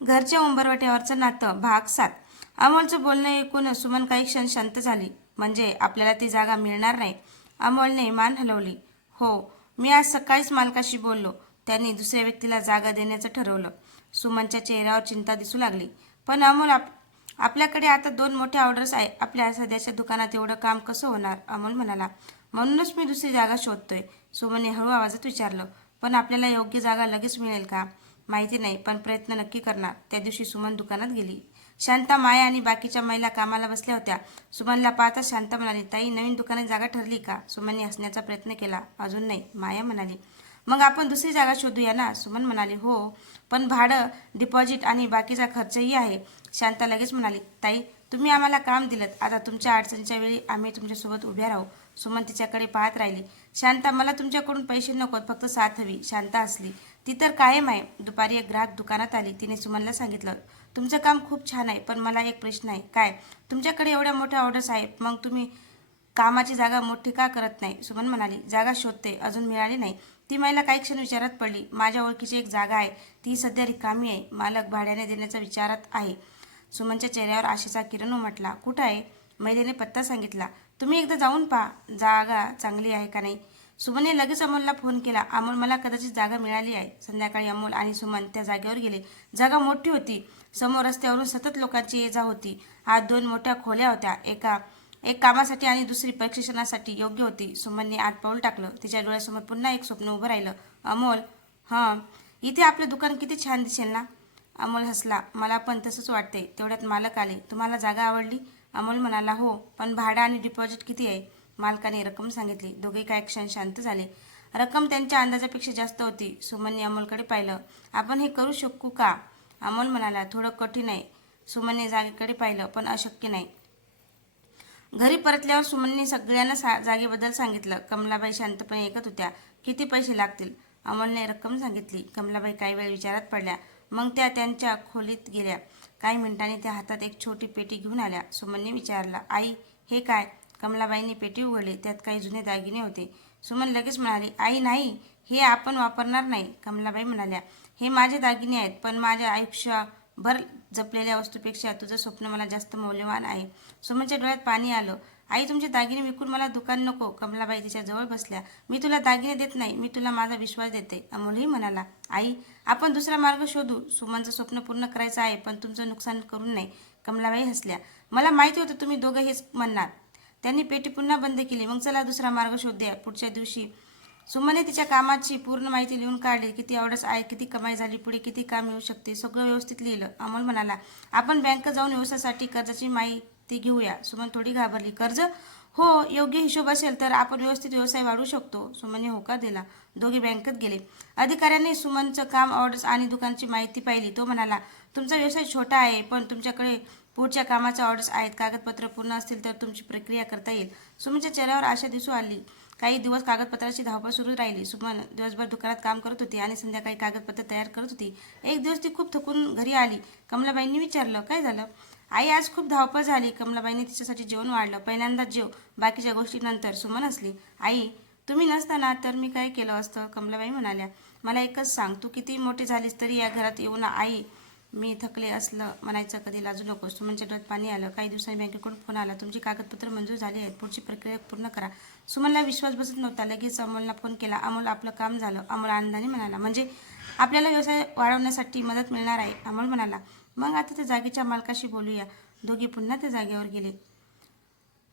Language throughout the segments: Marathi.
घरच्या उंबरवट्यावरचं नातं भाग 7. अमोलचं बोलणं ऐकून सुमन काही क्षण शांत झाली. म्हणजे आपल्याला ती जागा मिळणार नाही. अमोलने मान हलवली. हो, मी आज सकाळीच मालकाशी बोललो. त्यांनी दुसऱ्या व्यक्तीला जागा देण्याचं ठरवलं. सुमनच्या चेहऱ्यावर चिंता दिसू लागली. पण अमोल, आपल्याकडे आता 2 मोठ्या ऑर्डर्स आहे. आपल्या सध्याच्या दुकानात एवढं काम कसं होणार? अमोल म्हणाला. म्हणूनच मी दुसरी जागा शोधतोय. सुमनने हळू आवाजात विचारलं. पण आपल्याला योग्य जागा लगेच मिळेल का? माहिती नाही, पण प्रयत्न नक्की करणार. त्या दिवशी सुमन दुकानात गेली. शांता, माया आणि बाकीच्या महिला कामाला बसल्या होत्या. सुमनला पाहताच शांता म्हणाली, ताई, नवीन दुकानात जागा ठरली का? सुमनने हसण्याचा प्रयत्न केला. अजून नाही, माया म्हणाली. मग आपण दुसरी जागा शोधूया ना? सुमन म्हणाली. हो, पण भाडं, डिपॉझिट आणि बाकीचा खर्चही आहे. शांता लगेच म्हणाली, ताई, तुम्ही आम्हाला काम दिलं. आता तुमच्या अडचणीच्या वेळी आम्ही तुमच्यासोबत उभ्या राहू. सुमन तिच्याकडे पाहत राहिली. शांता, मला तुमच्याकडून पैसे नकोत, फक्त साथ हवी. शांता हसली. ती तर कायम आहे. दुपारी एक ग्राहक दुकानात आली. तिने सुमनला सांगितलं, तुमचं काम खूप छान आहे, पण मला एक प्रश्न आहे. काय? तुमच्याकडे एवढ्या मोठ्या ऑर्डर्स आहेत, मग तुम्ही कामाची जागा मोठी का करत नाही? सुमन म्हणाली, जागा शोधते, अजून मिळाली नाही. ती महिला काही क्षण विचारात पडली. माझ्या ओळखीची एक जागा आहे, ती सध्या रिकामी आहे. मालक भाड्याने देण्याचा विचारात आहे. सुमनच्या चेहऱ्यावर आशेचा किरण उमटला. कुठं आहे? महिलेने पत्ता सांगितला. तुम्ही एकदा जाऊन पहा, जागा चांगली आहे का नाही. सुमनने लगेच अमोलला फोन केला. अमोल, मला कदाचित जागा मिळाली आहे. संध्याकाळी अमोल आणि सुमन त्या जागेवर गेले. जागा मोठी होती. समोर रस्त्यावरून सतत लोकांची ये जा होती. आत 2 मोठ्या खोल्या होत्या. एक कामासाठी आणि दुसरी प्रशिक्षणासाठी योग्य होती. सुमनने आत पाऊल टाकलं. तिच्या डोळ्यासमोर पुन्हा एक स्वप्न उभं राहिलं. अमोल, हां, इथे आपलं दुकान किती छान दिसेल ना? अमोल हसला. मला पण तसंच वाटते. तेवढ्यात मालक आले. तुम्हाला जागा आवडली? अमोल म्हणाला, हो, पण भाडं आणि डिपॉझिट किती आहे? मालकाने रक्कम सांगितली. दोघे काही क्षण शांत झाले. रक्कम त्यांच्या अंदाजापेक्षा जास्त होती. सुमनने अमोलकडे पाहिलं. आपण हे करू शकू का? अमोल म्हणाला, थोडं कठीण आहे. सुमनने जागेकडे पाहिलं. पण अशक्य नाही. घरी परतल्यावर सुमनने सगळ्यांना जागेबद्दल सांगितलं. कमलाबाई शांतपणे ऐकत होत्या. किती पैसे लागतील? अमोलने रक्कम सांगितली. कमलाबाई काही वेळ विचारात पडल्या. मग त्या त्यांच्या खोलीत गेल्या. काही मिनिटांनी त्या हातात एक छोटी पेटी घेऊन आल्या. सुमनने विचारलं, आई, हे काय? कमलाबाईंनी पेटी उघडली. त्यात काही जुने दागिने होते. सुमन लगेच म्हणाली, आई, नाही, हे आपण वापरणार नाही. कमलाबाई म्हणाल्या, हे माझे दागिने आहेत, पण माझ्या आयुष्यभर जपलेल्या वस्तूपेक्षा तुझं स्वप्न मला जास्त मौल्यवान आहे. सुमनच्या डोळ्यात पाणी आलं. आई, तुमचे दागिने विकून मला दुकान नको. कमलाबाई तिच्या जवळ बसल्या. मी तुला दागिने देत नाही, मी तुला माझा विश्वास देते. अमोलही म्हणाला, आई, आपण दुसरा मार्ग शोधू. सुमनचं स्वप्न पूर्ण करायचं आहे, पण तुमचं नुकसान करू नये. कमलाबाई हसल्या. मला माहिती होतं तुम्ही दोघं हेच म्हणणार. त्यांनी पेटी पुन्हा बंद केली. मग चला दुसरा मार्ग शोधूया. पुढच्या दिवशी सुमनने तिच्या कामाची पूर्ण माहिती लिहून काढली. किती ऑर्डर्स आहेत, किती कमाई झाली, पुढे किती काम येऊ शकते, सगळं व्यवस्थित लिहिलं. अमोल म्हणाला, आपण बँकेत जाऊन व्यवसायासाठी कर्जाची माहिती घेऊया. सुमन थोडी घाबरली. कर्ज? हो, योग्य हिशोब असेल तर आपण व्यवस्थित व्यवसाय वाढवू शकतो. सुमनने होकार दिला. दोघे बँकेत गेले. अधिकाऱ्यांनी सुमनचं काम, ऑर्डर्स आणि दुकानची माहिती पाहिली. तो म्हणाला, तुमचा व्यवसाय छोटा आहे, पण तुमच्याकडे पुढच्या कामाच्या ऑर्डर्स आहेत. कागदपत्र पूर्ण असतील तर तुमची प्रक्रिया करता येईल. सुमनच्या चेहऱ्यावर आशा दिसू आली. काही दिवस कागदपत्राची धावपळ सुरू राहिली. सुमन दिवसभर दुकानात काम करत होती आणि संध्याकाळी कागदपत्र तयार करत होती. एक दिवस ती खूप थकून घरी आली. कमलाबाईंनी विचारलं, काय झालं? आई, आज खूप धावपळ झाली. कमलाबाईंनी तिच्यासाठी जेवण वाढलं. पहिल्यांदाच जेव, बाकीच्या गोष्टी नंतर. सुमन हसली. आई, तुम्ही नसताना तर मी काय केलं असतं? कमलाबाई म्हणाल्या, मला एकच सांग, तू किती मोठी झालीस तरी या घरात येऊ ना. आई, मी थकले असलं म्हणायचं कधी लाजू नकोस. सुमनच्या डोळ्यात पाणी आलं. काही दिवसांनी बँकेकडून फोन आला. तुमची कागदपत्र मंजूर झाली आहेत. पुढची प्रक्रिया पूर्ण करा. सुमनला विश्वास बसत नव्हता. लगेच अमोलला फोन केला. अमोल, आपलं काम झालं. अमोल आनंदाने म्हणाला, म्हणजे आपल्याला व्यवसाय वाढवण्यासाठी मदत मिळणार आहे? अमोल म्हणाला, मग आता त्या जागेच्या मालकाशी बोलूया. दोघे पुन्हा त्या जागेवर गेले.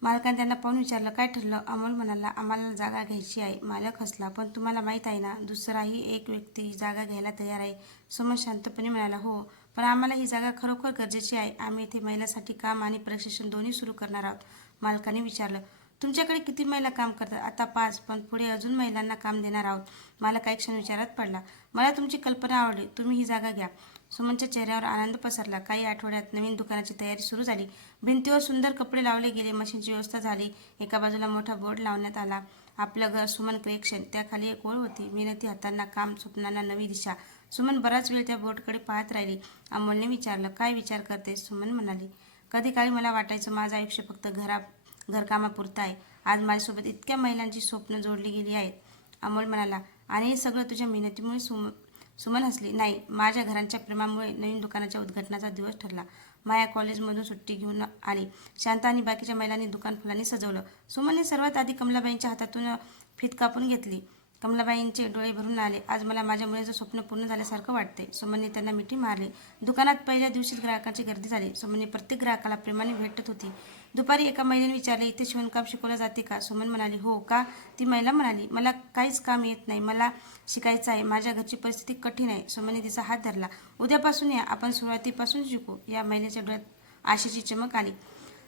मालकाने त्यांना पाहून विचारलं, काय ठरलं? अमोल म्हणाला, आम्हाला जागा घ्यायची आहे. मालक हसला. पण तुम्हाला माहीत आहे ना, दुसराही एक व्यक्ती जागा घ्यायला तयार आहे. सुमन शांतपणे म्हणाला, हो, पण आम्हाला ही जागा खरोखर गरजेची आहे. आम्ही इथे महिलांसाठी काम आणि प्रशिक्षण दोन्ही सुरू करणार आहोत. मालकाने विचारलं, तुमच्याकडे किती महिला काम करतात? आता 5, पण पुढे अजून महिलांना काम देणार आहोत. मला काही क्षण विचारात पडला. मला तुमची कल्पना आवडली. तुम्ही ही जागा घ्या. सुमनच्या चेहऱ्यावर आनंद पसरला. काही आठवड्यात नवीन दुकानाची तयारी सुरू झाली. भिंतीवर सुंदर कपडे लावले गेले. मशीनची व्यवस्था झाली. एका बाजूला मोठा बोर्ड लावण्यात आला, आपलं घर सुमन कलेक्शन. त्याखाली एक ओळ होती, मेहनती हातांना काम, स्वप्नांना नवी दिशा. सुमन बराच वेळ त्या बोर्डकडे पाहत राहिली. अमोलने विचारलं, काय विचार करतेस? सुमन म्हणाली, कधी काळी मला वाटायचं माझं आयुष्य फक्त घरकामापुरतं आहे. आज माझ्यासोबत इतक्या महिलांची स्वप्न जोडली गेली आहेत. अमोल म्हणाला, आणि हे सगळं तुझ्या मेहनतीमुळे सुमन हसली. नाही, माझ्या घरांच्या प्रेमामुळे नवीन दुकानाच्या उद्घाटनाचा दिवस ठरला. माया कॉलेजमधून सुट्टी घेऊन आली. शांता आणि बाकीच्या महिलांनी दुकान फुलांनी सजवलं. सुमनने सर्वात आधी कमलाबाईंच्या हातातून फीत कापून घेतली. कमलाबाईंचे डोळे भरून आले. आज मला माझ्या मुलीचं स्वप्न पूर्ण झाल्यासारखं वाटते. सुमनने त्यांना मिठी मारली. दुकानात पहिल्या दिवशीच ग्राहकांची गर्दी झाली. सुमनने प्रत्येक ग्राहकाला प्रेमाने भेटत होती. दुपारी एका महिलेने विचारले, इथे शिवणकाम शिकवलं जाते का? सुमन म्हणाली, हो का? ती महिला म्हणाली, मला काहीच काम येत नाही, मला शिकायचं आहे. माझ्या घरची परिस्थिती कठीण आहे. सुमनने तिचा हात धरला. उद्यापासून या, आपण सुरुवातीपासून शिकू. या महिलेच्या डोळ्यात आशेची चमक आली.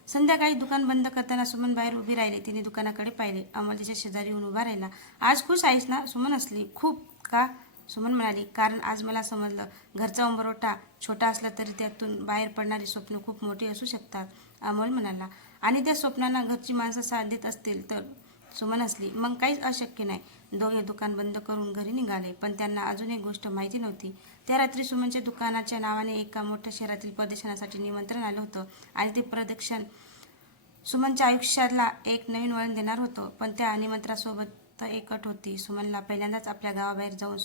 संध्याकाळी दुकान बंद करताना सुमन बाहेर उभी राहिली. तिने दुकानाकडे पाहिले. अमोल तिच्या शेजारी येऊन उभा राहिला. आज खुश आहेस ना? सुमन हसली. खूप. का? सुमन म्हणाली, कारण आज मला समजलं, घरचा उंबरठा छोटा असला तरी त्यातून बाहेर पडणारी स्वप्न खूप मोठी असू शकतात. अमोल म्हणाला, आणि त्या स्वप्नांना घरची माणसं साथ देत असतील तर? सुमन हसली. मग काहीच अशक्य नाही. दोघे दुकान बंद करून घरी निघाले. पण त्यांना अजून एक गोष्ट माहिती नव्हती. त्या रात्री सुमनच्या दुकानाच्या नावाने एका मोठ्या शहरातील प्रदर्शनासाठी निमंत्रण आलं होतं आणि ते प्रदर्शन सुमनच्या आयुष्याला एक नवीन वळण देणार होतं. पण त्या निमंत्रणासोबत एक अट होती. सुमनला पहिल्यांदाच आपल्या गावाबाहेर जाऊन